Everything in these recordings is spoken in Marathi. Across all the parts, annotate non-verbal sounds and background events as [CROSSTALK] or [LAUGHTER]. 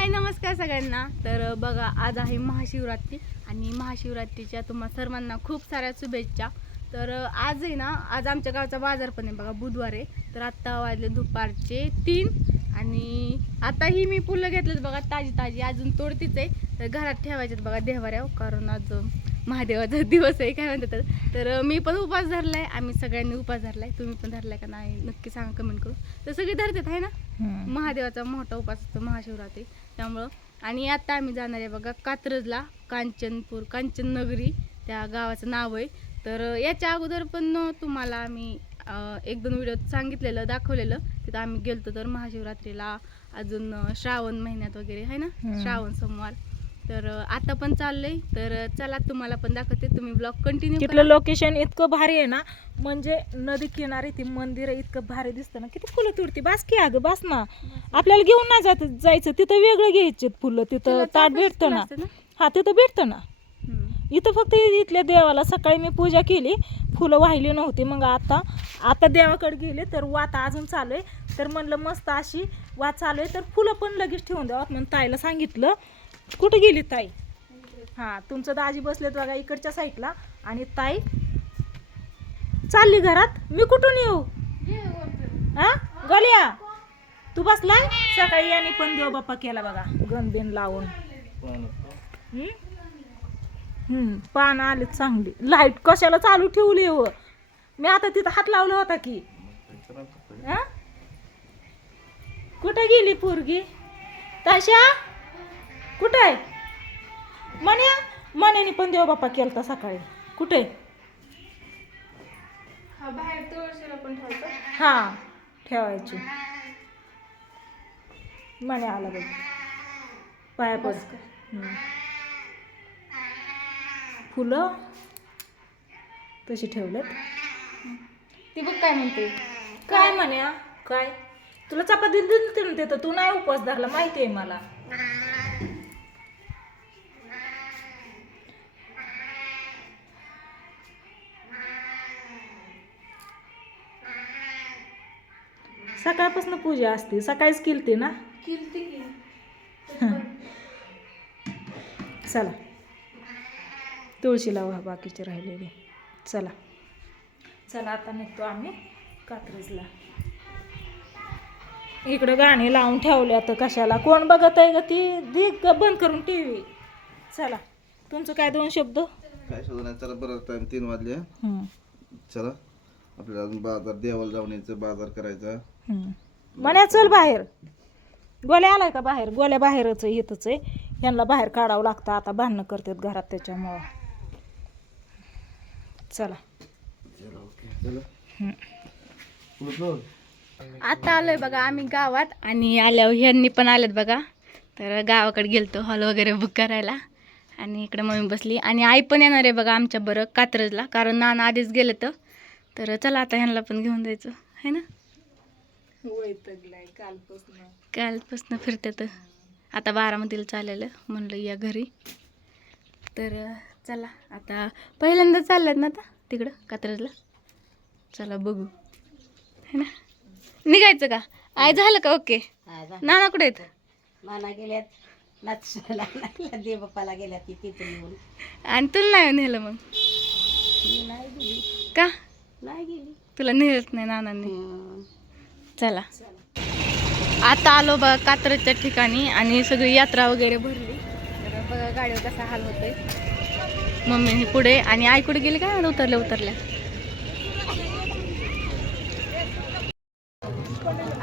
हाय नमस्कार सगळ्यांना. तर बघा आज आहे महाशिवरात्री आणि महाशिवरात्रीच्या तुम्हा सर्वांना खूप साऱ्या शुभेच्छा. तर आज आहे ना आज आमच्या गावचा बाजार पण आहे बघा बुधवार आहे. तर आत्ता वाजले दुपारचे तीन आणि आताही मी फुलं घेतलेत बघा ताजी ताजी अजून तोडतीच आहे. तर घरात ठेवायच्यात बघा देवाऱ्याव कारण आज महादेवाचा [LAUGHS] दिवस आहे काय म्हणतात तर. मी पण उपास धरलाय आम्ही सगळ्यांनी उपास धरलाय. तुम्ही पण धरलाय का नाही नक्की सांगा कमेंट करू तर सगळे धरतात आहे ना? महादेवाचा मोठा उपास असतो महाशिवरात्री. त्यामुळं आणि आता आम्ही जाणार आहे बघा कात्रजला कांचनपूर कांचन नगरी त्या गावाचं नाव आहे. तर याच्या अगोदर पण तुम्हाला आम्ही एक दोन व्हिडिओ सांगितलेलं दाखवलेलं. तिथं आम्ही गेलतो तर महाशिवरात्रीला अजून श्रावण महिन्यात वगैरे आहे ना. श्रावण सोमवार. तर आता पण चाललंय. तर चला तुम्हाला पण दाखवते. तुम्ही ब्लॉग कंटिन्यू तिथलं लोकेशन इतकं भारी आहे ना म्हणजे नदी किनारी ती मंदिर इतकं भारी दिसतं ना. किती फुलं तुरती बास की अगं बास ना. आपल्याला घेऊन नाही जात जायचं. तिथं वेगळं घ्यायचे फुलं. तिथं ताट भेटतं ना. हा तिथं भेटतं ना. इथं फक्त इथल्या देवाला सकाळी मी पूजा केली. फुलं वाहिली नव्हती. मग आता आता देवाकडे गेले तर वात अजून चालू आहे. तर म्हणलं मस्त अशी वात चालू आहे. तर फुलं पण लगेच ठेवून द्यावात म्हणून ताईला सांगितलं. कुठे गेली ताई? हां तुमचं दाजी बसलेत बघा इकडच्या साईडला आणि ताई चालली घरात? मी कुठून येऊ? हा? गलिया? तू बसलाय? सकाळी यांनी पण देव बाप्पा केला बघा गणबिन लावून. हम्म? हम्म पानं आली चांगली. लाइट कशाला चालू ठेवली हो? मी आता तिथं हात लावला होता की? कुठं गेली पोरगी? ताशा? कुठं आहे? मन्या? मन्याने पण देव बाप्पा केलता सकाळी. कुठे हा ठेवायची. मन्या आला बघ. पाया पड. फुलं तशी ठेवलेत. ती बघ काय म्हणते. काय म्हण्या काय? तुला चपाती दिली तिथं तू नाही उपवास धरला माहिती आहे मला. सकाळपासून पूजा असते. सकाळीच केलती ना? किलती की. चला. तुळशी लावा बाकीचे राहिलेले. चला. चला आता निघतो आम्ही कात्रजला. इकडं गाणे लावून ठेवले आता कशाला. कोण बघत आहे का ती? दी ग- बंद करून टी व्ही. चला. तुमचं काय दोन शब्द? काय शोधून आहे? चला बरं टाइम तीन वाजले. चला. आपल्याला अजून बाजार देवाला जाऊन यायचं बाजार करायचा. म्हण्या चल बाहेर. गोल्या आलाय का बाहेर? गोल्या बाहेरच येतच आहे. ह्यांना बाहेर काढावं लागतं. आता भांडणं करतात घरात त्याच्यामुळं. चला. चला आता आलोय बघा आम्ही गावात आणि आल्यावर ह्यांनी पण आलेत बघा. तर गावाकडे गेलतो हॉल वगैरे बुक करायला. आणि इकडे मम्मी बसली. आणि आई पण येणार आहे बघा आमच्या बरं कात्रजला. कारण नाना आधीच गेलं तर तर चला आता ह्यांना पण घेऊन जायचं. है ना? वैतगलाय कालपासून. कालपासून फिरते तर आता बारामतीला चाललेलं म्हणलं या घरी. तर चला आता पहिल्यांदा चालल्यात ना आता तिकडं कात्रजला? चला बघू. है ना? निघायचं का? आय झालं का? ओके. नाना कुठे आहेत? माना गेल्यात. नाचला देव बाप्पाला गेल्यात ती तिथून येऊन. आणि तुला नाही नेलं मग? नाही गेली. का? नाही गेली. तुला नेलत नाही नानांनी. चला. आता आलो बघा कात्रजच्या ठिकाणी आणि सगळी यात्रा वगैरे भरली. तर बघा गाडीवर कसा हाल होतोय. मम्मी पुढे आणि आई कुठे गेली का उतरल्या उतरल्या.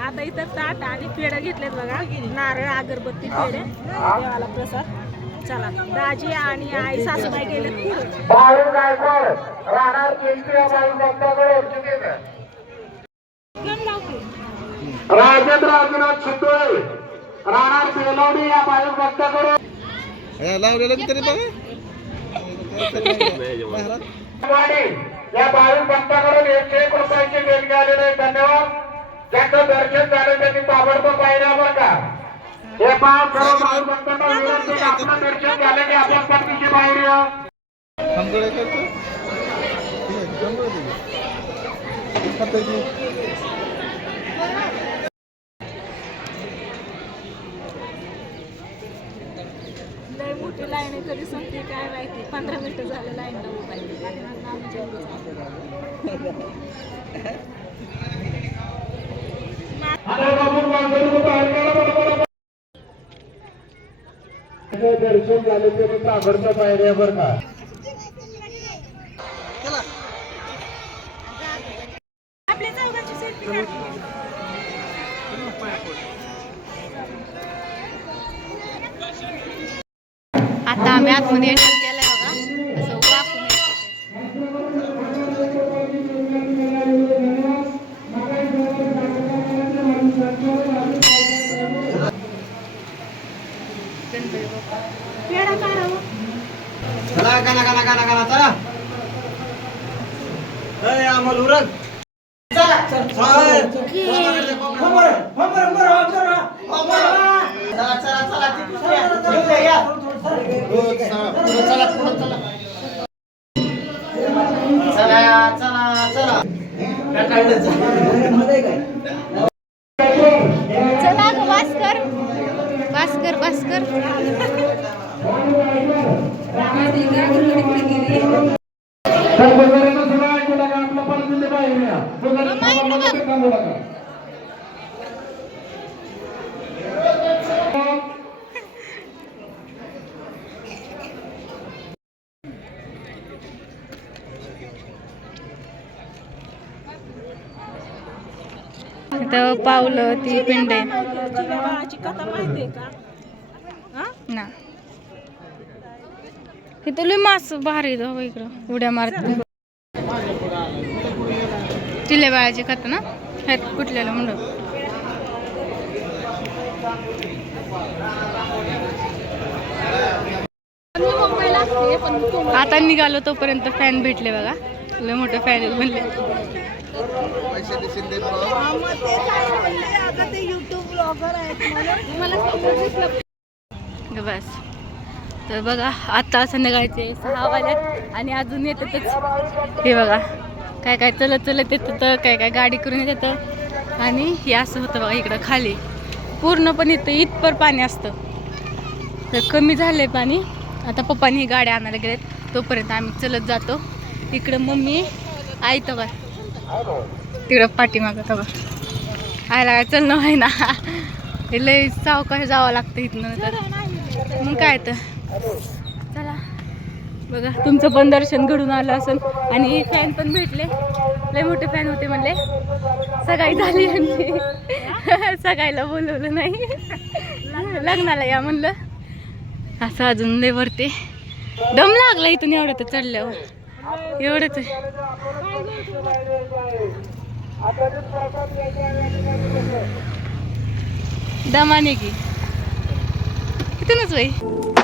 आता इथं ताट आणि पेढे घेतलेत बघा. नारळ अगरबत्ती पेढे देवाला प्रसाद. चला. राजी आणि आई सासूबाई गेले पुढे. राजेंद्र अर्जुनाथ छितोळे राणा बेलवडी या बाळू भक्ताकडून हे लावलेलं तरी या भक्ताकडून एकशे एक रुपयाची देणगी आलेले आहे. धन्यवाद. ज्यांचं दर्शन झालं त्यांनी ताबडतोब पाहिजे बरं का. हे पहा सर्व बाळू भक्तांना आपलं दर्शन झालं की आपण बाहेर या आमकडे करतो ठीक आहे, आमकडे दे. खाता येते. मोठी लाईन आहे कधी संपते काय माहिती. पंधरा मिनिटं झालं लाईनला उभा दर्शन झाले ते ताबडतोब पायऱ्या बरं का. आम्ही आतमध्ये एंटर केलंय बघा असं वाकून. चला गाना गाना गाना गाना चला उरग चला भास्कर भास्कर भास्कर. तर वगैरेनं सुद्धा इथं पावलं ती पिंड. हा? ना. इथं लय मास भारी हो इकडं उड्या मारत तिले बाळाची कथा ना? ह्यात कुठल्याला म्हणून? आता निघालो तोपर्यंत फॅन भेटले बघा. लय मोठे फॅन बस. तर बघा आता संध्याकाळचे सहा वाजल्यात आणि अजून येतातच. हे बघा काय काय चलत चलत येतं तर काय काय गाडी करून येतं आणि हे असं होतं बघा इकडं खाली. पूर्णपणे इथं इथपर पाणी असतं. तर कमी झालंय पाणी. आता पप्पानी ही गाड्या आणायला गेलेत. तोपर्यंत आम्ही चलत जातो. इकडं मम्मी आई तर तिकडं पाठीमागं तर आयला काय चल आहे ना हे लय सावकाश जावं लागतं इथनं तर. मग काय तर. चला. बघा तुमचं पण दर्शन घडून आलं असेल. आणि फॅन पण भेटले. लय मोठे फॅन होते म्हणले. सगाई झाली यांची [LAUGHS] सगायला बोलवलं नाही. लग्नाला या म्हणलं. असं अजून लय वरते. दम लागला इथून एवढं तर चढल्यावर. एवढे ते दमाने की किती भाई